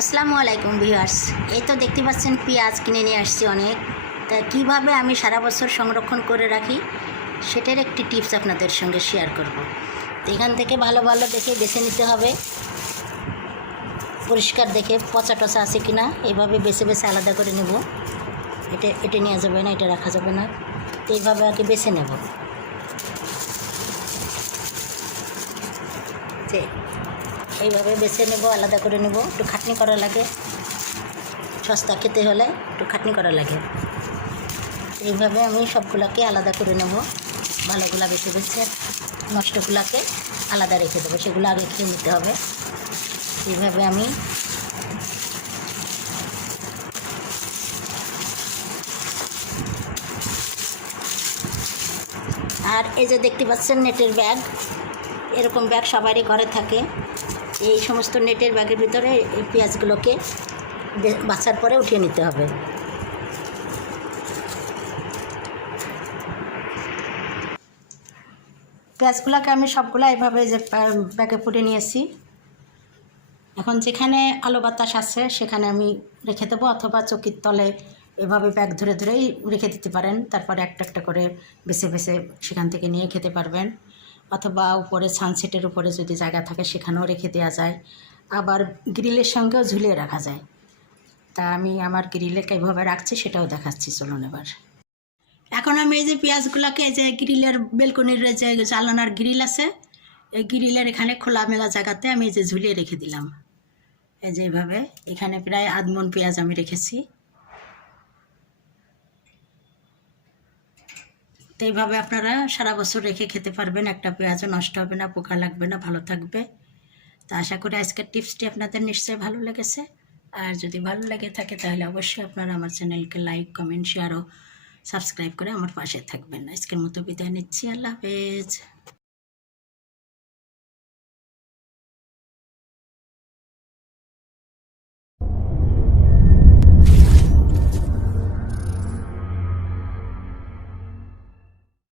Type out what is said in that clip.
আসসালামু আলাইকুম ভিউয়ার্স। এই তো দেখতে পাচ্ছেন পেঁয়াজ কিনে নিয়ে আসছি অনেক। তা কীভাবে আমি সারা বছর সংরক্ষণ করে রাখি, সেটার একটি টিপস আপনাদের সঙ্গে শেয়ার করব। এখান থেকে ভালো ভালো দেখে বেছে নিতে হবে। পরিষ্কার দেখে পচা টচা আছে কি না এভাবে বেছে বেছে আলাদা করে নেব। এটা এটা নেওয়া যাবে না, এটা রাখা যাবে না। তো এইভাবে আগে বেছে নেব। এইভাবে বেছে নেব, আলাদা করে নেব। একটু খাটনি করা লাগে। সস্তা খেতে হলে একটু খাটনি করা লাগে। এইভাবে আমি সবগুলোকে আলাদা করে নেব। ভালোগুলা বেছে বেছে নষ্টগুলোকে আলাদা রেখে দেবো। সেগুলো আগে খেয়ে নিতে হবে। এইভাবে আমি আর এই যে দেখতে পাচ্ছেন নেটের ব্যাগ। এরকম ব্যাগ সবারই ঘরে থাকে। এই সমস্ত নেটের ব্যাগের ভিতরে এই পেঁয়াজগুলোকে বাছার পরে উঠিয়ে নিতে হবে। পেঁয়াজগুলোকে আমি সবগুলো এভাবে যে ব্যাগে পুড়ে নিয়েছি। এখন যেখানে আলো বাতাস আছে, সেখানে আমি রেখে দেবো অথবা চকির তলে এভাবে ব্যাগ ধরে ধরেই রেখে দিতে পারেন। তারপরে একটা একটা করে বেছে বেছে সেখান থেকে নিয়ে খেতে পারবেন। অথবা উপরে সানসেটের উপরে যদি জায়গা থাকে সেখানেও রেখে দেওয়া যায়। আবার গ্রিলের সঙ্গেও ঝুলিয়ে রাখা যায়। তা আমি আমার গ্রিলে কীভাবে রাখছি সেটাও দেখাচ্ছি, চলুন এবার। এখন আমি এই যে পেঁয়াজগুলোকে যে গ্রিলের বেলকনির যে জ্বালানার গ্রিল আছে, এই গ্রিলের এখানে খোলামেলা জায়গাতে আমি এই যে ঝুলিয়ে রেখে দিলাম। এই যে এইভাবে এখানে প্রায় আধমন পেঁয়াজ আমি রেখেছি। তো এইভাবে আপনারা সারা বছর রেখে খেতে পারবেন। একটা পেঁয়াজও নষ্ট হবে না, পোকা লাগবে না, ভালো থাকবে। তো আশা করি আজকের টিপসটি আপনাদের নিশ্চয়ই ভালো লেগেছে। আর যদি ভালো লেগে থাকে তাহলে অবশ্যই আপনারা আমার চ্যানেলকে লাইক, কমেন্ট শেয়ার ও সাবস্ক্রাইব করে আমার পাশে থাকবেন। আজকের মতো বিদায় নিচ্ছি। আল্লাহ হাফেজ।